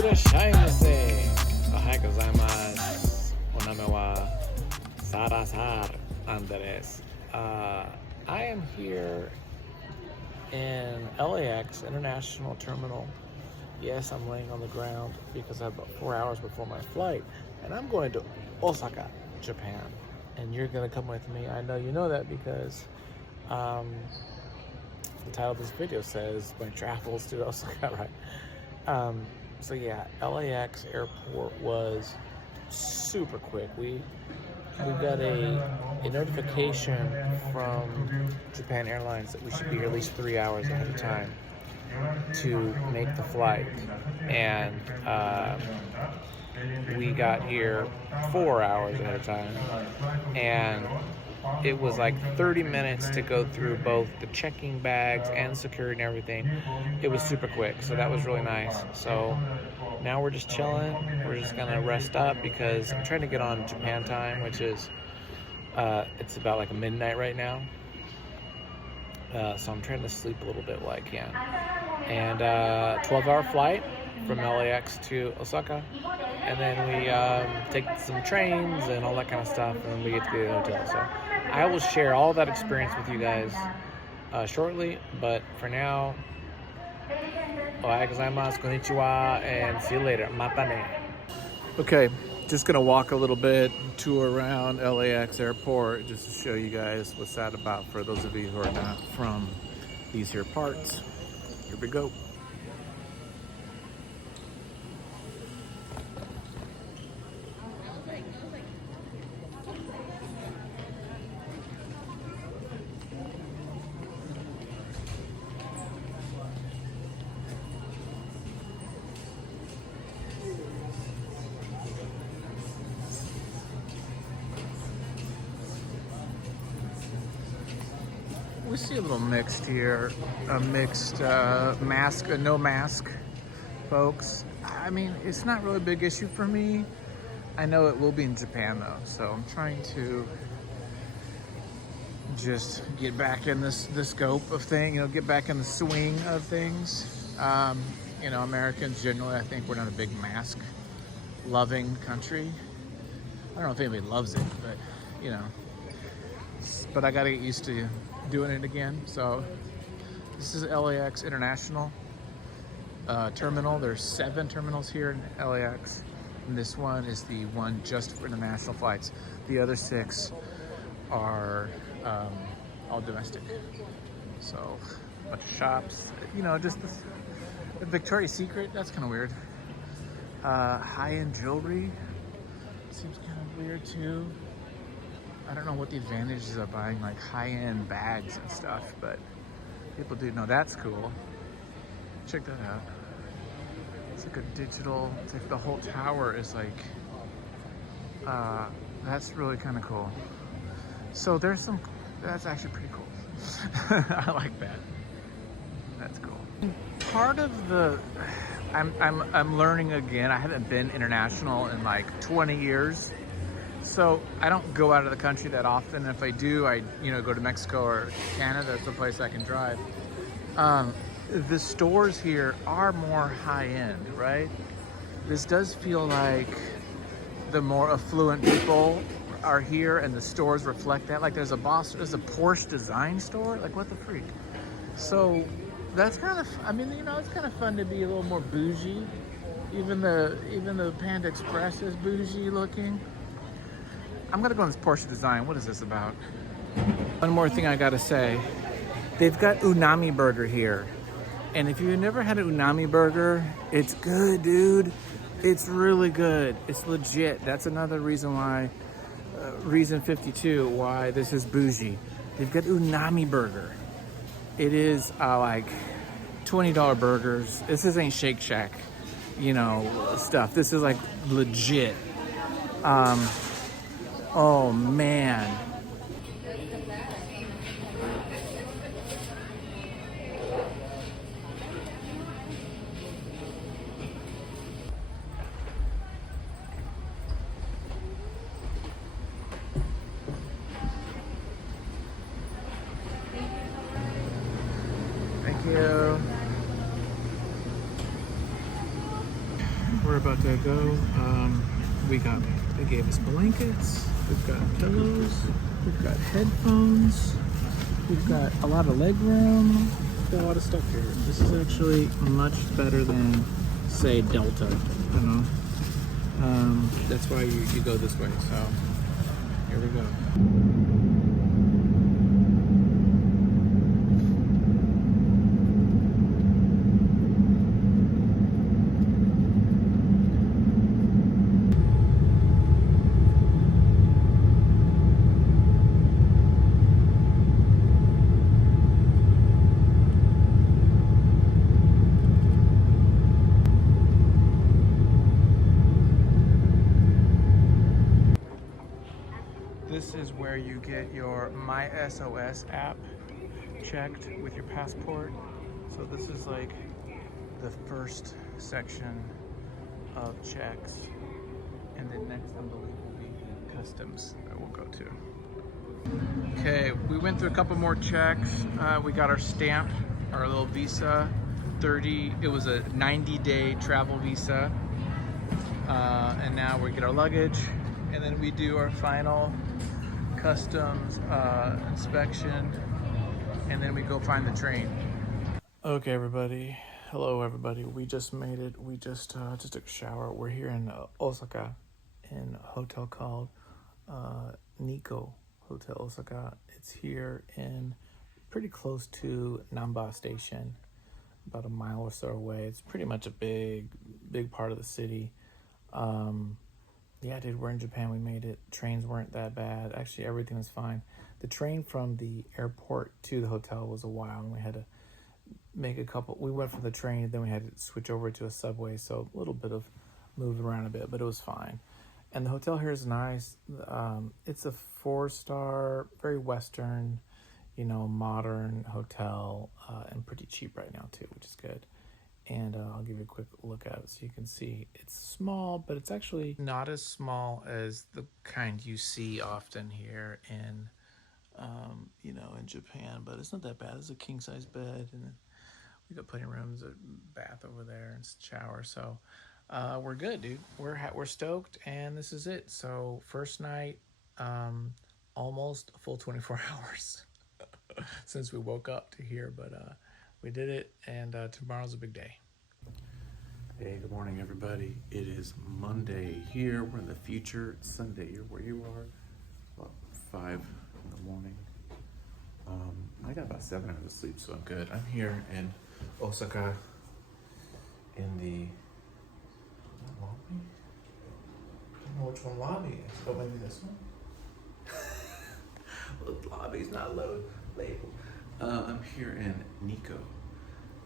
Irashaimase. Ohayou gozaimasu. Oname wa Sarasar Andres. I am here in LAX International Terminal. Yes, I'm laying on the ground because I have about 4 hours before my flight, and I'm going to Osaka, Japan. And you're gonna come with me. I know you know that because the title of this video says my travels to Osaka, right? So yeah, LAX airport was super quick. We got a notification from Japan Airlines that we should be here at least 3 hours ahead of time to make the flight, and we got here 4 hours ahead of time, and it was like 30 minutes to go through both the checking bags and security and everything. It was super quick, so that was really nice. So now we're just chilling. We're just gonna rest up because I'm trying to get on Japan time, which is it's about like midnight right now. So I'm trying to sleep a little bit while I can. And 12-hour flight from LAX to Osaka, and then we take some trains and all that kind of stuff, and then we get to the hotel. So I will share all that experience with you guys shortly, but for now, ohayou gozaimasu, konnichiwa, and see you later. Mata ne. Okay, just gonna walk a little bit, tour around LAX airport just to show you guys what's that about for those of you who are not from these here parts. Here we go. We see a little mixed here, a mixed mask, no mask, folks. I mean, it's not really a big issue for me. I know it will be in Japan though, so I'm trying to just get back in the scope of things, you know, get back in the swing of things. You know, Americans generally, I think we're not a big mask-loving country. I don't know if anybody loves it, but you know. But I gotta get used to doing it again. So this is LAX International Terminal. There's 7 terminals here in LAX, and this one is the one just for international flights. The other 6 are all domestic. So a bunch of shops, you know, just the Victoria's Secret. That's kind of weird. High-end jewelry seems kind of weird too. I don't know what the advantages of buying like high-end bags and stuff, but people do know that's cool. Check that out. It's like a digital, it's like the whole tower is like, that's really kind of cool. So there's some, that's actually pretty cool. I like that. That's cool. Part of the, I'm learning again. I haven't been international in like 20 years. So I don't go out of the country that often. If I do, I go to Mexico or Canada. That's the place I can drive. The stores here are more high-end, right? This does feel like the more affluent people are here, and the stores reflect that. Like there's a Porsche design store. Like what the freak? So that's kind of, I mean, you know, it's kind of fun to be a little more bougie. Even the Panda Express is bougie looking. I'm gonna go on this Porsche design. What is this about? One more thing I gotta say. They've got Unami Burger here. And if you've never had an Unami Burger, it's good, dude. It's really good. It's legit. That's another reason why, reason 52, why this is bougie. They've got Unami Burger. It is like $20 burgers. This isn't Shake Shack, you know, stuff. This is like legit. Oh man. Thank you. We're about to go. They gave us blankets. We've got pillows. We've got headphones. We've got a lot of leg room. We've got a lot of stuff here. This is actually much better than, say, Delta. You know, that's why you go this way. So here we go. This is where you get your My SOS app checked with your passport. So this is like the first section of checks. And then next, I believe, will be the customs that we'll go to. Okay, we went through a couple more checks. We got our stamp, our little visa, it was a 90-day travel visa. And now we get our luggage, and then we do our final customs inspection, and then we go find the train. Okay, everybody. Hello, everybody. We just made it. We just took a shower. We're here in Osaka, in a hotel called Nikko Hotel Osaka. It's here in pretty close to Namba Station, about a mile or so away. It's pretty much a big part of the city. Yeah, dude, we're in Japan. We made it. Trains weren't that bad. Actually, everything was fine. The train from the airport to the hotel was a while, and we had to make we went for the train, and then we had to switch over to a subway, so a little bit of moved around a bit, but it was fine. And the hotel here is nice. It's a 4-star, very Western, modern hotel, and pretty cheap right now, too, which is good. And I'll give you a quick look at it so you can see. It's small, but it's actually not as small as the kind you see often here in, in Japan. But it's not that bad. It's a king-size bed, and we got plenty of rooms, a bath over there, and shower. So we're good, dude. We're stoked, and this is it. So first night, almost a full 24 hours since we woke up to here, but we did it, and tomorrow's a big day. Hey, good morning, everybody. It is Monday here. We're in the future. It's Sunday here where you are. About 5 in the morning. I got about 7 hours of sleep, so I'm good. I'm here in Osaka in the lobby. I don't know which one lobby is, but maybe this one. Well, the lobby's not labeled. I'm here in Nikko,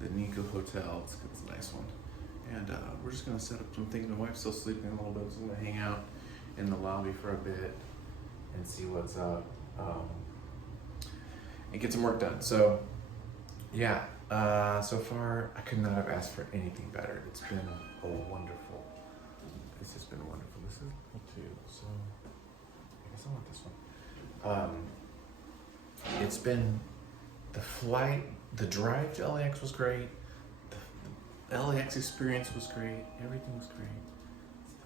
the Nikko Hotel. It's a nice one. And we're just going to set up some things. My wife's still sleeping a little bit, so I'm going to hang out in the lobby for a bit and see what's up and get some work done. So, yeah, so far I could not have asked for anything better. It's just been wonderful. This is level 2, so I guess I want this one. It's been the drive to LAX was great. The LAX experience was great. Everything was great.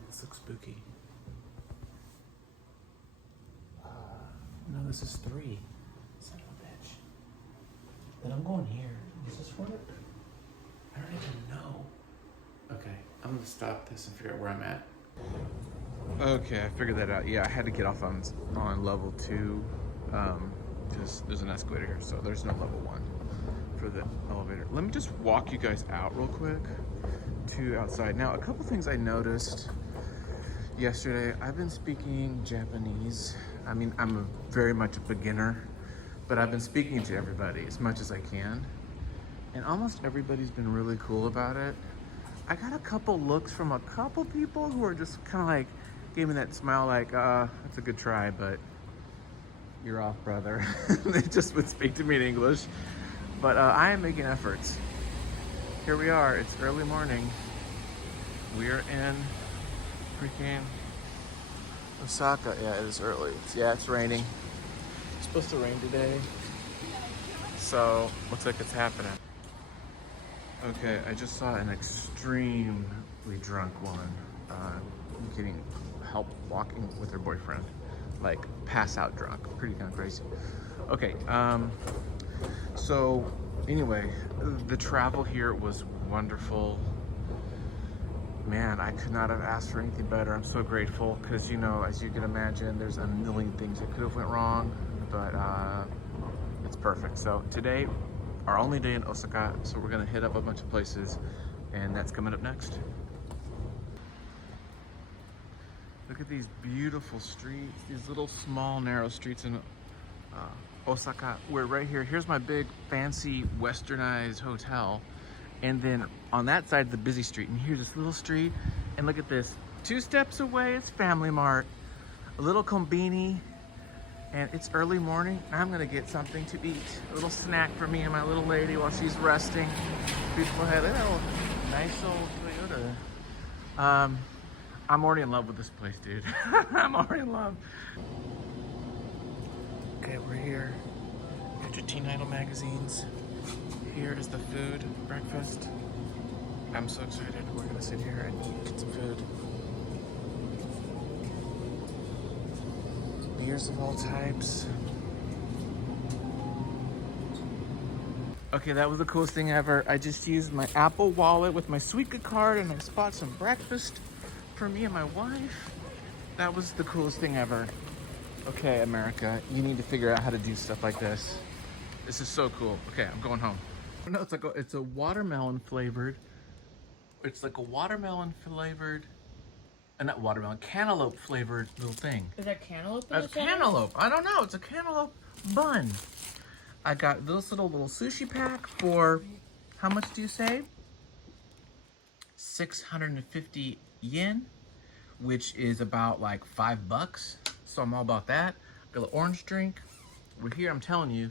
This looks spooky. No, this is 3. Son of a bitch. Then I'm going here. Does this work? I don't even know. Okay, I'm gonna stop this and figure out where I'm at. Okay, I figured that out. Yeah, I had to get off on level 2. Because there's an escalator here, so there's no level 1 for the elevator. Let me just walk you guys out real quick to outside. Now, a couple things I noticed yesterday. I've been speaking Japanese. I mean, I'm very much a beginner, but I've been speaking to everybody as much as I can. And almost everybody's been really cool about it. I got a couple looks from a couple people who are just kind of like, gave me that smile like, that's a good try, but you're off, brother. They just would speak to me in English. But I am making efforts. Here we are. It's early morning. We are in freaking Osaka. Yeah, it is early. It's raining. It's supposed to rain today. So, looks like it's happening. Okay, I just saw an extreme drastically drunk woman getting help walking with her boyfriend, like pass out drunk. Pretty kind of crazy. Okay, so anyway, the travel here was wonderful. Man, I could not have asked for anything better. I'm so grateful because, you know, as you can imagine, there's a million things that could have went wrong, but it's perfect. So today, our only day in Osaka, so we're gonna hit up a bunch of places, and that's coming up next. Look at these beautiful streets, these little small narrow streets in Osaka. We're right here. Here's my big fancy westernized hotel. And then on that side, the busy street. And here's this little street. And look at this. 2 steps away, it's Family Mart. A little combini. And it's early morning. I'm gonna get something to eat. A little snack for me and my little lady while she's resting. Beautiful head. Look at that old, nice old Toyota. I'm already in love with this place, dude. I'm already in love. Okay, we're here. Got your teen idol magazines. Here is the food, breakfast. I'm so excited. We're gonna sit here and eat, get some food. Beers of all types. Okay, that was the coolest thing ever. I just used my Apple Wallet with my Suica card and I bought some breakfast for me and my wife. That was the coolest thing ever. Okay, America, you need to figure out how to do stuff like this. This is so cool. Okay, I'm going home. No, it's a watermelon flavored. It's like a watermelon flavored, not watermelon, cantaloupe flavored little thing. Is that cantaloupe? That's cantaloupe. I don't know. It's a cantaloupe bun. I got this little sushi pack for, how much do you say? 650 yen, which is about like $5. So I'm all about that. Got an orange drink. We're here, I'm telling you,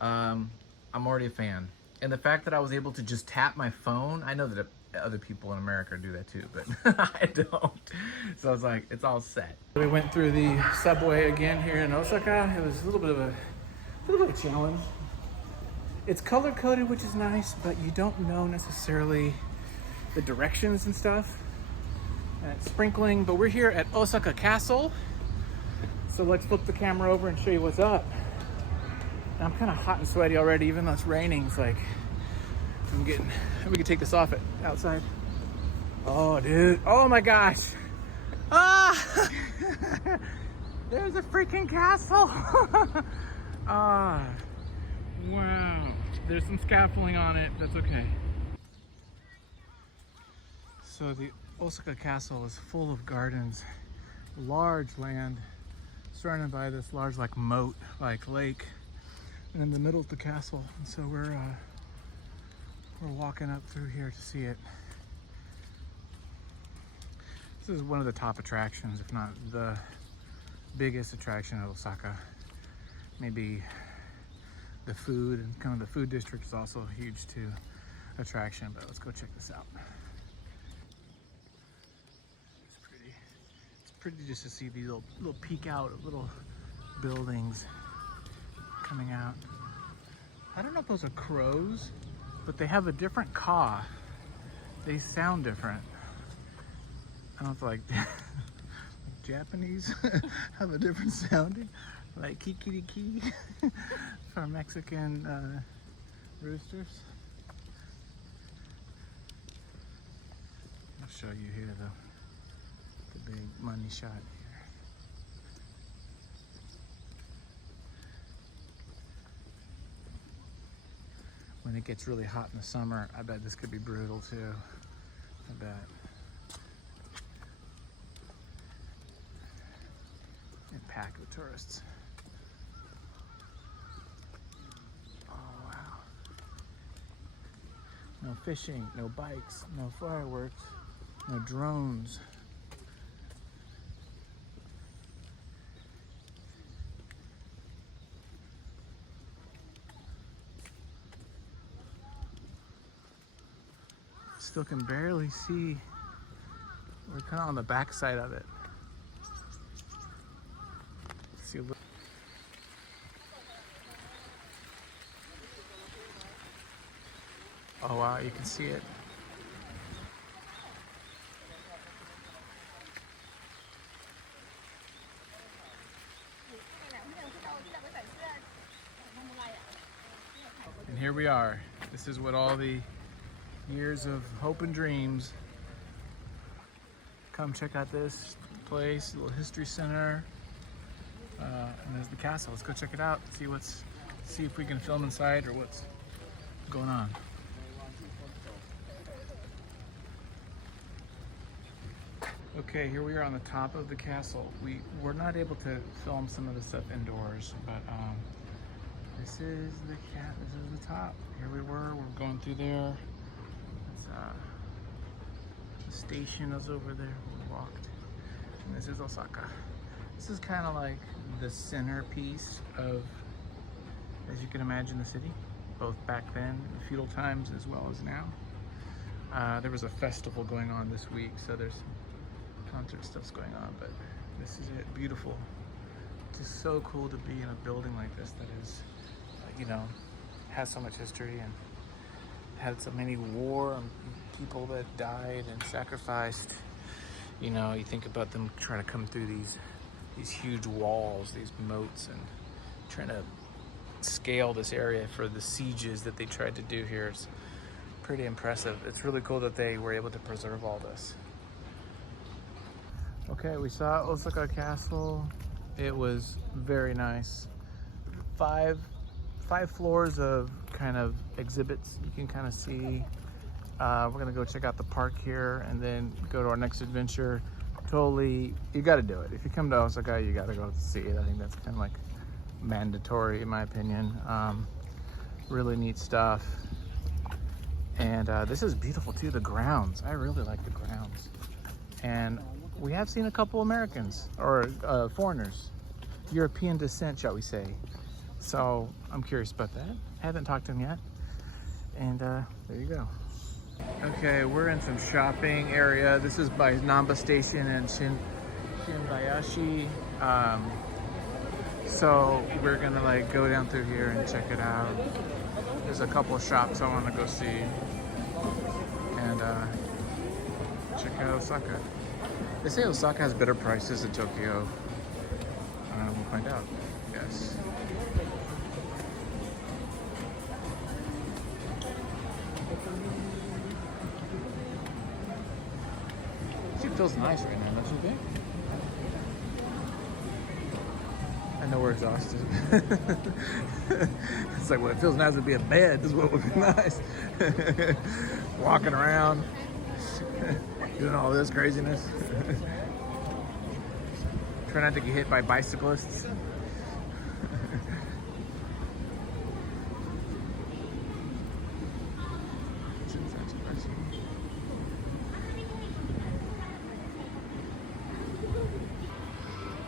I'm already a fan. And the fact that I was able to just tap my phone, I know that other people in America do that too, but I don't. So I was like, it's all set. We went through the subway again here in Osaka. It was a little bit of a challenge. It's color coded, which is nice, but you don't know necessarily the directions and stuff. And it's sprinkling, but we're here at Osaka Castle. So let's flip the camera over and show you what's up. I'm kind of hot and sweaty already, even though it's raining. It's like, we can take this off outside. Oh, dude. Oh my gosh. Ah! There's a freaking castle. Ah, wow. There's some scaffolding on it. That's okay. So the Osaka Castle is full of gardens, large land, surrounded by this large like moat, like lake. And in the middle of the castle, and so we're walking up through here to see it. This is one of the top attractions, if not the biggest attraction of Osaka. Maybe the food and kind of the food district is also a huge attraction. But let's go check this out. It's pretty. It's pretty just to see these little peek out of little buildings coming out. I don't know if those are crows, but they have a different caw. They sound different. I don't know if like Japanese have a different sounding, like kikiriki for Mexican roosters. I'll show you here the big money shot here. When it gets really hot in the summer, I bet this could be brutal too. I bet. And packed with tourists. Oh wow. No fishing, no bikes, no fireworks, no drones. Still can barely see. We're kind of on the back side of it. See a little. Oh wow, you can see it. we are. This is what all the years of hope and dreams. Come check out this place, little history center. And there's the castle. Let's go check it out. See if we can film inside or what's going on. Okay, here we are on the top of the castle. We were not able to film some of the stuff indoors, but this is the top. Here we were. We're going through there. It's, the station is over there. We walked, and this is Osaka. This is kind of like the centerpiece of, as you can imagine, the city, both back then, the feudal times, as well as now. There was a festival going on this week, so there's concert stuff's going on, but this is it. Beautiful. Just so cool to be in a building like this that is, you know, has so much history and had so many war and people that died and sacrificed. You know, you think about them trying to come through these huge walls, these moats, and trying to scale this area for the sieges that they tried to do here. It's pretty impressive. It's really cool that they were able to preserve all this. Okay, we saw Osaka Castle. It was very nice. Five floors of kind of exhibits you can kind of see. We're gonna go check out the park here and then go to our next adventure. Totally, you gotta do it. If you come to Osaka, you gotta go see it. I think that's kind of like mandatory in my opinion. Really neat stuff. And this is beautiful too, the grounds. I really like the grounds. And we have seen a couple Americans or foreigners, European descent, shall we say. So I'm curious about that. Haven't talked to them yet. And there you go. Okay, we're in some shopping area. This is by Namba Station and Shinbayashi. So we're gonna like go down through here and check it out. There's a couple of shops I want to go see and check out Osaka. They say Osaka has better prices than Tokyo. We'll find out. Yes. It feels nice right now, don't you think? I know we're exhausted. It's like, well, it feels nice to be in bed. This is what would be nice. Walking around, doing all this craziness. Try not to get hit by bicyclists.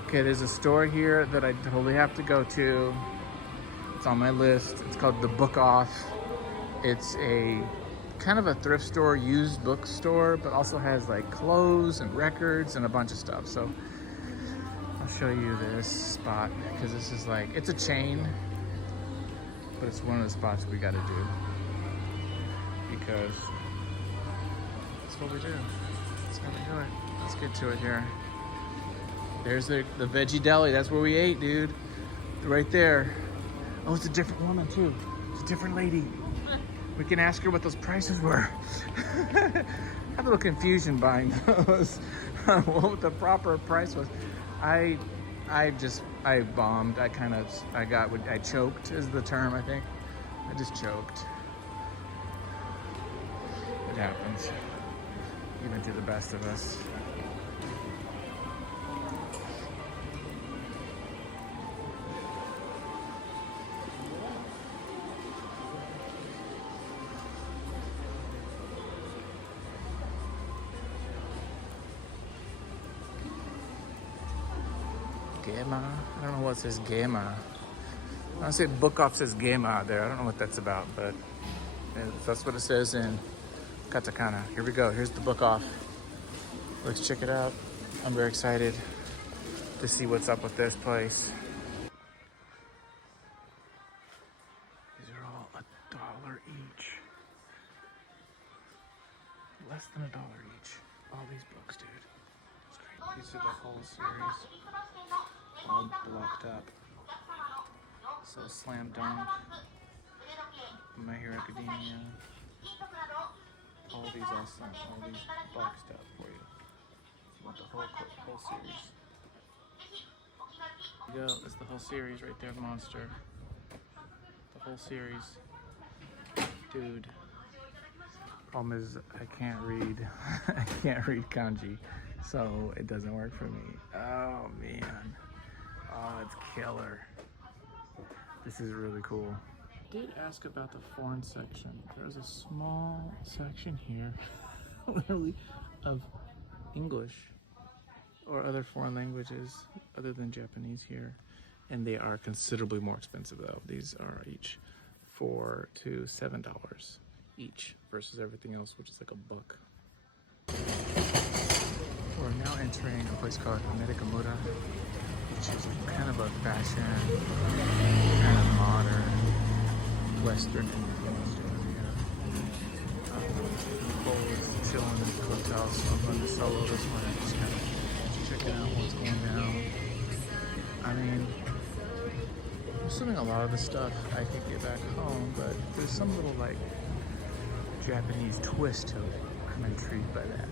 Okay, there's a store here that I totally have to go to. It's on my list. It's called The Book Off. It's a kind of a thrift store, used bookstore, but also has like clothes and records and a bunch of stuff. So I'll show you this spot because this is like, it's a chain, but it's one of the spots we gotta do because that's what we do. That's how we do it. Let's get to it here. There's the veggie deli. That's where we ate, dude. Right there. Oh, it's a different woman too. It's a different lady. We can ask her what those prices were. I had a little confusion buying those. What the proper price was. I bombed. I choked is the term, I think. I just choked. It happens. Even to the best of us. Gema? I don't know what says Gema. I say Book Off says Gema there. I don't know what that's about, but that's what it says in katakana. Here we go. Here's the Book Off. Let's check it out. I'm very excited to see what's up with this place. These are all $1 each. Less than $1 each. All these books, dude. It's great. These are the whole series. All blocked up. So Slam Dunk. My Hero Academia. All these awesome, all these boxed up for you. If you want the whole series. There you go, it's the whole series right there, Monster. The whole series. Dude. Problem is, I can't read. I can't read kanji, so it doesn't work for me. Oh man. Oh, it's killer. This is really cool. I did ask about the foreign section. There's a small section here, literally, of English or other foreign languages other than Japanese here. And they are considerably more expensive though. These are each $4 to $7 each versus everything else, which is like $1. We're now entering a place called Amerikamura, which is kind of a fashion, kind of modern, Western influenced area. Nicole is chilling in the hotel, so I'm going to solo this one and just kind of checking out what's going down. I mean, I'm assuming a lot of the stuff I could get back home, but there's some little like Japanese twist to it. I'm intrigued by that.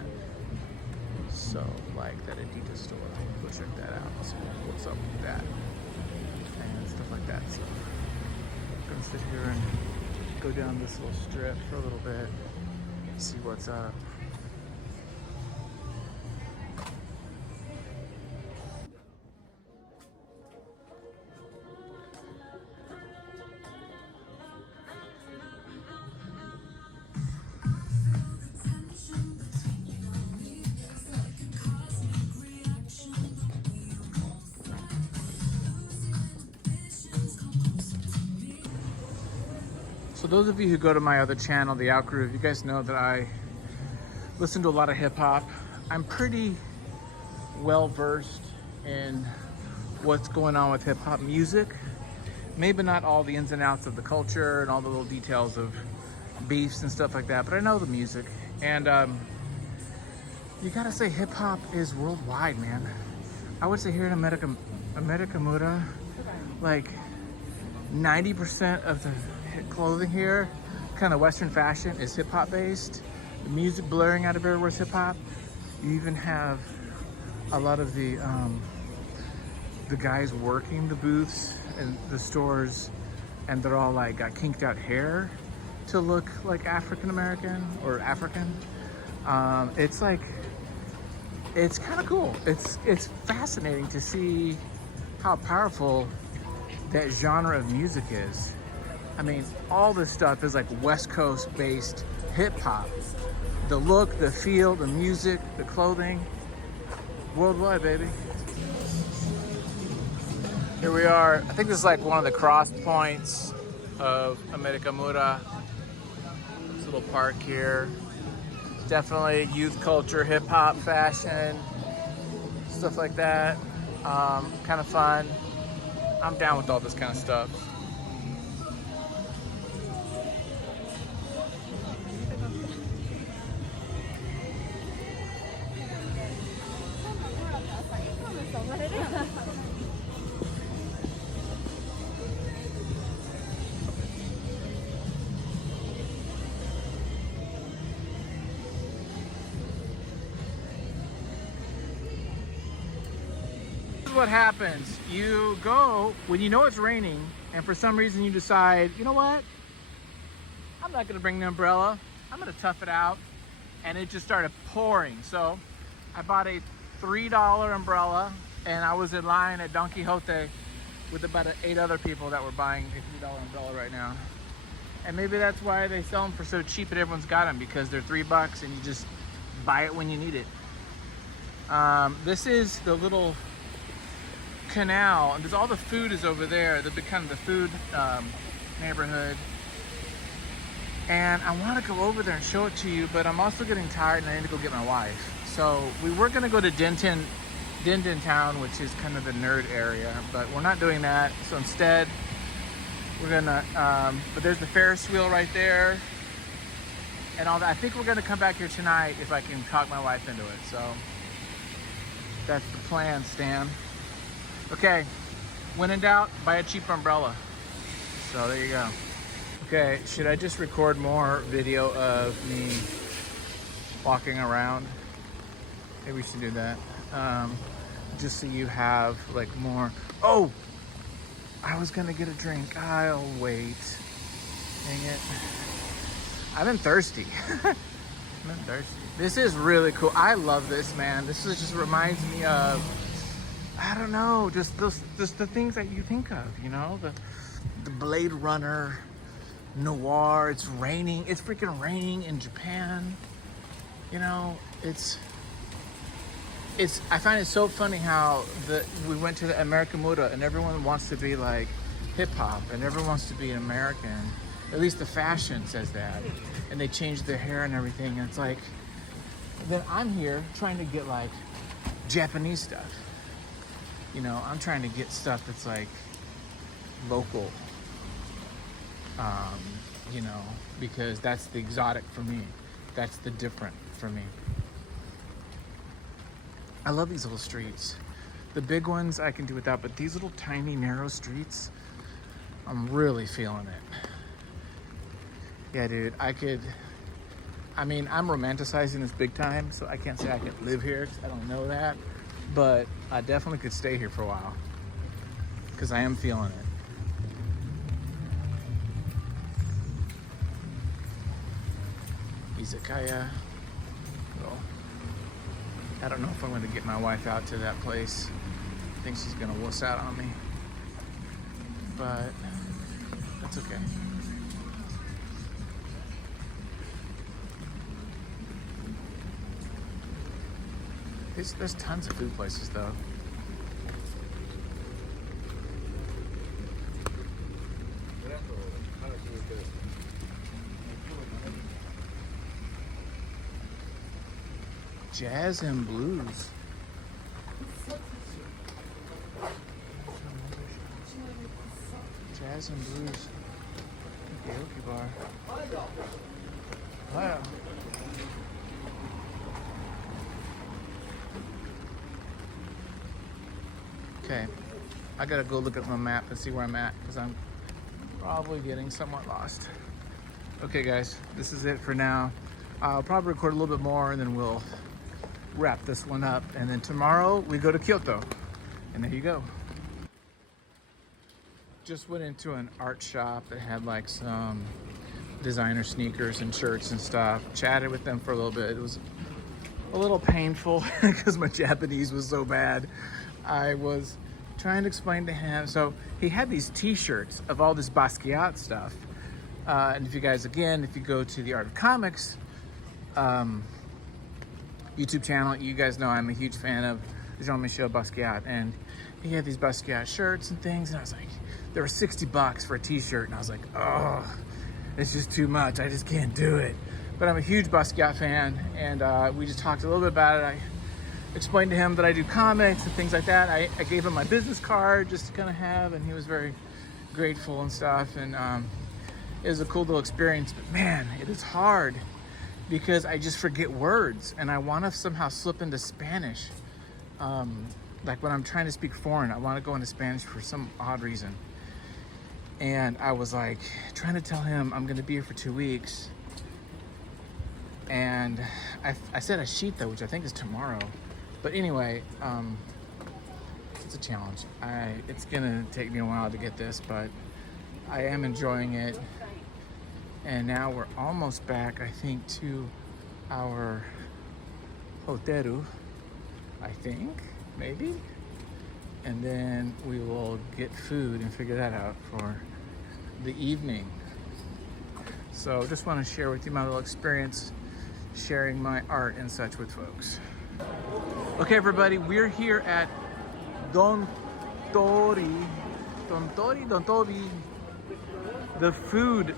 So, like that Adidas store, go check that out. See what's up with that and stuff like that. So, I'm gonna sit here and go down this little strip for a little bit, see what's up. So those of you who go to my other channel, The Outgroove, you guys know that I listen to a lot of hip hop. I'm pretty well versed in what's going on with hip hop music. Maybe not all the ins and outs of the culture and all the little details of beefs and stuff like that, but I know the music. And you gotta say hip hop is worldwide, man. I would say here in Amerikamura, like 90% of the clothing here, kind of Western fashion, is hip hop based. The music blaring out of everywhere is hip hop. You even have a lot of the guys working the booths and the stores, and they're all like got kinked out hair to look like African American or African. It's like, it's kind of cool. It's fascinating to see how powerful that genre of music is. I mean, all this stuff is like West Coast based hip hop. The look, the feel, the music, the clothing, worldwide, baby. Here we are. I think this is like one of the cross points of Amerikamura. This little park here. Definitely youth culture, hip hop, fashion, stuff like that. Kind of fun. I'm down with all this kind of stuff. What happens, you go when you know it's raining and for some reason you decide, you know what, I'm not gonna bring the umbrella, I'm gonna tough it out, and it just started pouring. So I bought a $3 umbrella and I was in line at Don Quixote with about 8 other people that were buying a $3 umbrella right now. And maybe that's why they sell them for so cheap and everyone's got them, because they're $3 and you just buy it when you need it. This is the little canal, and there's all the food is over there, the big kind of the food neighborhood. And I want to go over there and show it to you, but I'm also getting tired and I need to go get my wife. So we were going to go to Dindin Town, which is kind of the nerd area, but we're not doing that. So instead we're gonna but there's the Ferris wheel right there and all that. I think we're gonna come back here tonight if I can talk my wife into it. So that's the plan, Stan. Okay, when in doubt, buy a cheap umbrella. So there you go. Okay, should I just record more video of me walking around? Maybe we should do that. Just so you have like more. Oh, I was gonna get a drink. I'll wait. Dang it. I've been thirsty. I've been thirsty. This is really cool. I love this, man. This is just reminds me of, I don't know, just the things that you think of, you know, the Blade Runner, noir. It's raining. It's freaking raining in Japan. You know, I find it so funny how we went to the American Muda and everyone wants to be like hip hop and everyone wants to be an American. At least the fashion says that. And they change their hair and everything. And it's like, then I'm here trying to get like Japanese stuff. You know, I'm trying to get stuff that's like local. You know, because that's the exotic for me. That's the different for me. I love these little streets. The big ones I can do without, but these little tiny narrow streets, I'm really feeling it. Yeah, dude, I mean, I'm romanticizing this big time, so I can't say I could live here because I don't know that, but I definitely could stay here for a while because I am feeling it. Izakaya. Well, I don't know if I'm going to get my wife out to that place. I think she's going to wuss out on me. But that's okay. There's tons of food places though. Jazz and blues. Jazz and blues. Karaoke bar. Wow. Okay, I gotta go look at my map and see where I'm at because I'm probably getting somewhat lost. Okay guys, this is it for now. I'll probably record a little bit more and then we'll wrap this one up. And then tomorrow we go to Kyoto. And there you go. Just went into an art shop that had like some designer sneakers and shirts and stuff. Chatted with them for a little bit. It was a little painful because my Japanese was so bad. I was trying to explain to him. So he had these t-shirts of all this Basquiat stuff. And if you guys, again, if you go to the Art of Comics YouTube channel, you guys know I'm a huge fan of Jean-Michel Basquiat. And he had these Basquiat shirts and things. And I was like, there were $60 for a t-shirt. And I was like, oh, it's just too much. I just can't do it. But I'm a huge Basquiat fan. And we just talked a little bit about it. I explained to him that I do comics and things like that. I gave him my business card just to kind of have, and he was very grateful and stuff. And it was a cool little experience. But man, it is hard because I just forget words and I want to somehow slip into Spanish. Like when I'm trying to speak foreign, I want to go into Spanish for some odd reason. And I was like trying to tell him I'm going to be here for 2 weeks. And I said Ashita, which I think is tomorrow. But anyway, it's a challenge. It's gonna take me a while to get this, but I am enjoying it. And now we're almost back, I think, to our hotel, I think, maybe. And then we will get food and figure that out for the evening. So just want to share with you my little experience sharing my art and such with folks. Okay, everybody, we're here at Don Tori, the food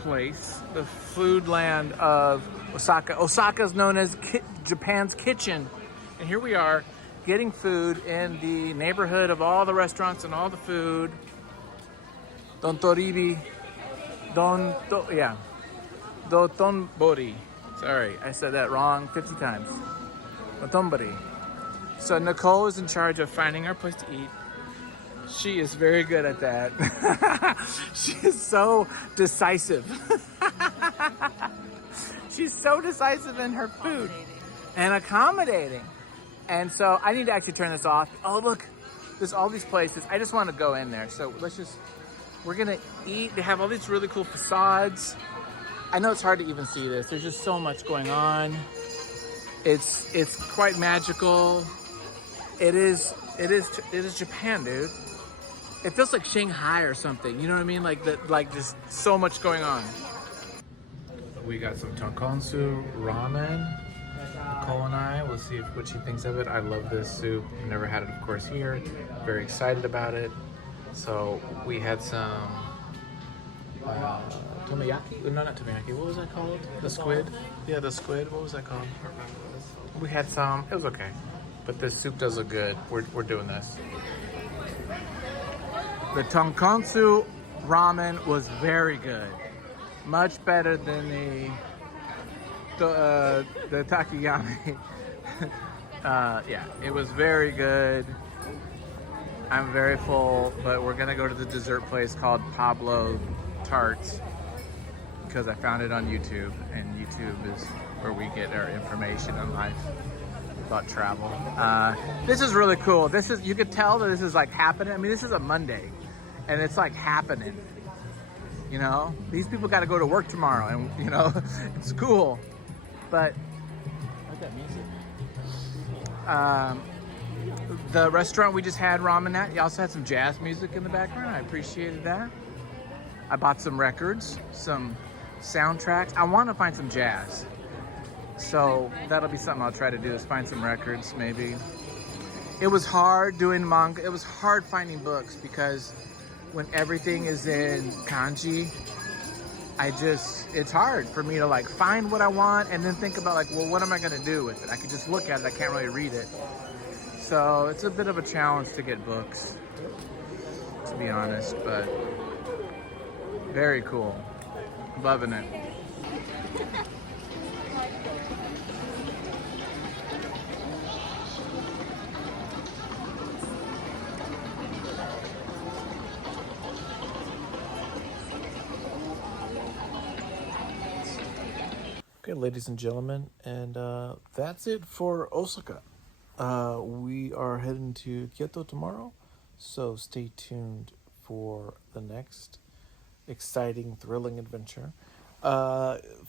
place, the food land of Osaka. Osaka is known as Japan's kitchen. And here we are getting food in the neighborhood of all the restaurants and all the food. Dotonbori. Sorry, I said that wrong 50 times. Dotonbori. So Nicole is in charge of finding our place to eat. She is very good at that. She is so decisive. She's so decisive in her food and accommodating. And so I need to actually turn this off. Oh, look, there's all these places. I just want to go in there. So we're gonna eat. They have all these really cool facades. I know it's hard to even see this. There's just so much going on. It's quite magical. It is Japan, dude. It feels like Shanghai or something. You know what I mean? Like just so much going on. We got some tonkotsu ramen. Nicole and I, we'll see what she thinks of it. I love this soup. Never had it, of course, here. Very excited about it. So we had some tomiyaki. No, not tomiyaki. What was that called? The squid. Yeah, the squid. What was that called? We had some. It was okay, but this soup does look good. We're doing this. The tonkotsu ramen was very good. Much better than the takiyami. Yeah, it was very good. I'm very full, but we're gonna go to the dessert place called Pablo Tarts because I found it on YouTube, and YouTube is where we get our information in life about travel. This is really cool. You could tell that this is like happening. I mean, this is a Monday, and it's like happening. You know, these people got to go to work tomorrow, and you know, it's cool. But I like that music. The restaurant we just had ramen at, you also had some jazz music in the background. I appreciated that. I bought some records, some soundtracks. I want to find some jazz. So that'll be something I'll try to do, is find some records maybe. It was hard doing manga. It was hard finding books because when everything is in kanji, it's hard for me to like find what I want and then think about like, well, what am I gonna do with it? I can just look at it, I can't really read it. So it's a bit of a challenge to get books, to be honest, but very cool. Loving it. Okay, ladies and gentlemen, and that's it for Osaka. We are heading to Kyoto tomorrow, so stay tuned for the next exciting, thrilling adventure.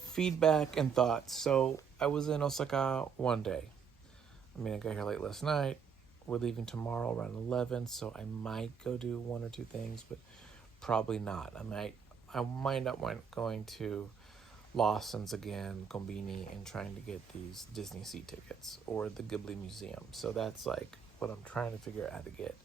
Feedback and thoughts. So I was in Osaka one day. I mean, I got here late last night. We're leaving tomorrow around 11, so I might go do one or two things, but probably not. I might not want going to Lawson's again, Combini, and trying to get these Disney Sea tickets or the Ghibli Museum. So that's like what I'm trying to figure out how to get.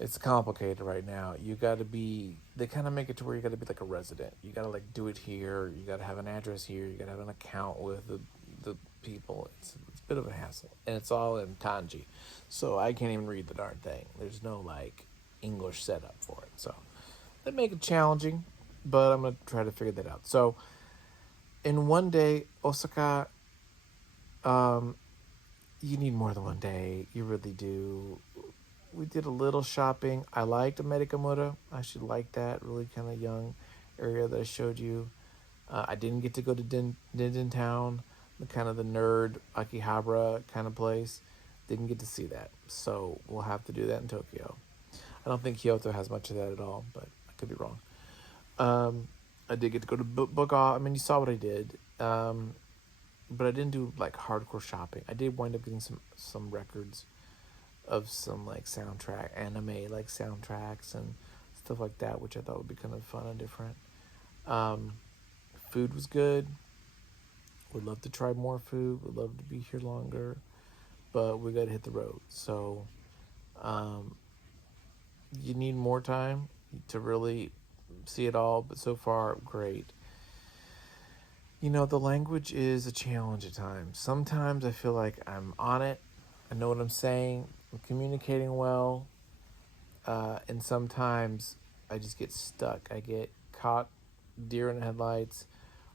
It's complicated right now. They kind of make it to where you got to be like a resident. You got to like do it here. You got to have an address here. You got to have an account with the people. It's a bit of a hassle. And it's all in kanji. So I can't even read the darn thing. There's no like English setup for it. So that make it challenging, but I'm going to try to figure that out. So in one day, Osaka, you need more than one day. You really do. We did a little shopping. I liked Amerikamura. I should like that. Really kind of young area that I showed you. I didn't get to go to Din Town, the kind of the nerd Akihabara kind of place. Didn't get to see that. So we'll have to do that in Tokyo. I don't think Kyoto has much of that at all, but I could be wrong. I did get to go to book off. I mean, you saw what I did. But I didn't do like hardcore shopping. I did wind up getting some records of some like anime like soundtracks and stuff like that, which I thought would be kind of fun and different. Food was good. Would love to try more food. Would love to be here longer, but we got to hit the road. So, you need more time to really see it all, but so far, great. You know, the language is a challenge at times. Sometimes I feel like I'm on it. I know what I'm saying. I'm communicating well. And sometimes I just get stuck. I get caught deer in the headlights,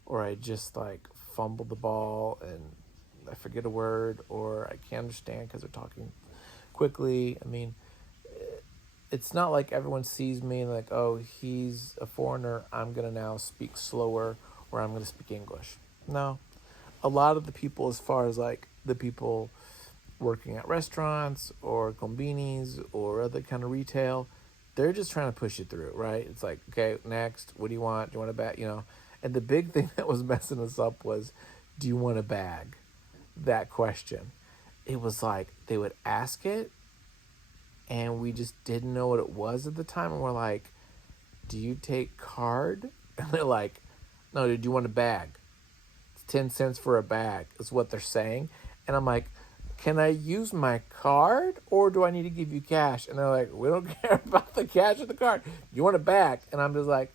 or I just like fumble the ball and I forget a word, or I can't understand because they're talking quickly. I mean, it's not like everyone sees me and like, oh, he's a foreigner, I'm gonna now speak slower or I'm gonna speak English. No. A lot of the people, as far as like the people working at restaurants or combinis or other kind of retail, they're just trying to push you through, right? It's like, okay, next, what do you want? Do you want a bag? You know, and the big thing that was messing us up was, do you want a bag? That question. It was like they would ask it, and we just didn't know what it was at the time, and we're like, do you take card? And they're like, no, dude, do you want a bag? It's 10 cents for a bag is what they're saying. And I'm like, can I use my card or do I need to give you cash? And they're like, we don't care about the cash or the card. You want a bag? And I'm just like,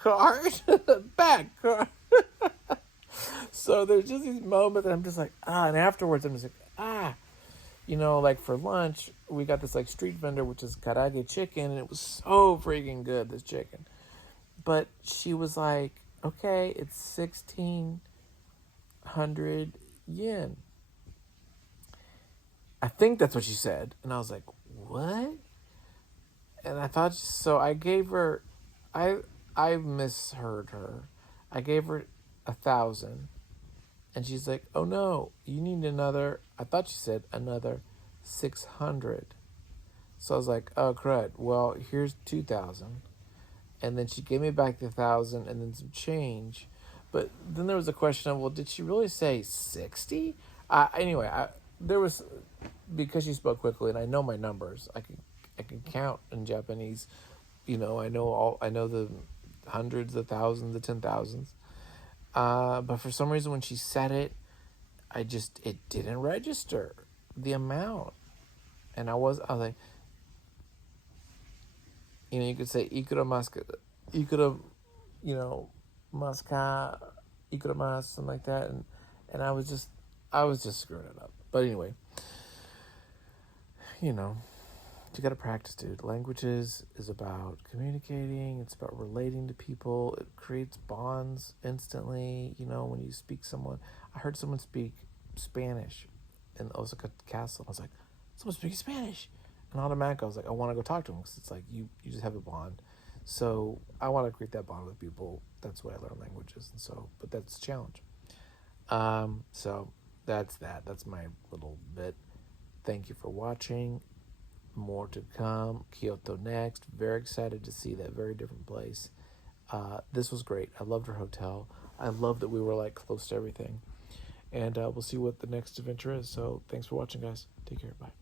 card? Bag, card. So there's just these moments that I'm just like, and afterwards I'm just like, you know, like for lunch, we got this like street vendor, which is karaage chicken, and it was so freaking good, this chicken. But she was like, okay, it's 1,600 yen. I think that's what she said. And I was like, what? And I thought, so I gave her, I misheard her. I gave her 1,000. And she's like, oh no, you need another, I thought she said another 600. So I was like, oh crud, well, here's 2,000. And then she gave me back the 1,000 and then some change. But then there was a question of, well, did she really say 60? Anyway, there was, because she spoke quickly and I know my numbers, I can count in Japanese. You know, I know the hundreds, the thousands, the 10,000s. But for some reason when she said it, it didn't register the amount. And I was like, you know, you could say ikura maska, ikura, you know, maska, ikura mas, something like that. And I was just screwing it up. But anyway, you know, you got to practice, dude. Languages is about communicating. It's about relating to people. It creates bonds instantly. You know, when you speak someone, I heard someone speak Spanish in the Osaka castle. I was like, someone's speaking Spanish. And automatically I was like, I want to go talk to them because it's like you just have a bond. So I want to create that bond with people. That's why I learn languages. And so, but that's a challenge. So that's that. That's my little bit. Thank you for watching. More to come. Kyoto next. Very excited to see that very different place. This was great. I loved our hotel. I loved that we were like close to everything. And we'll see what the next adventure is. So thanks for watching, guys. Take care. Bye.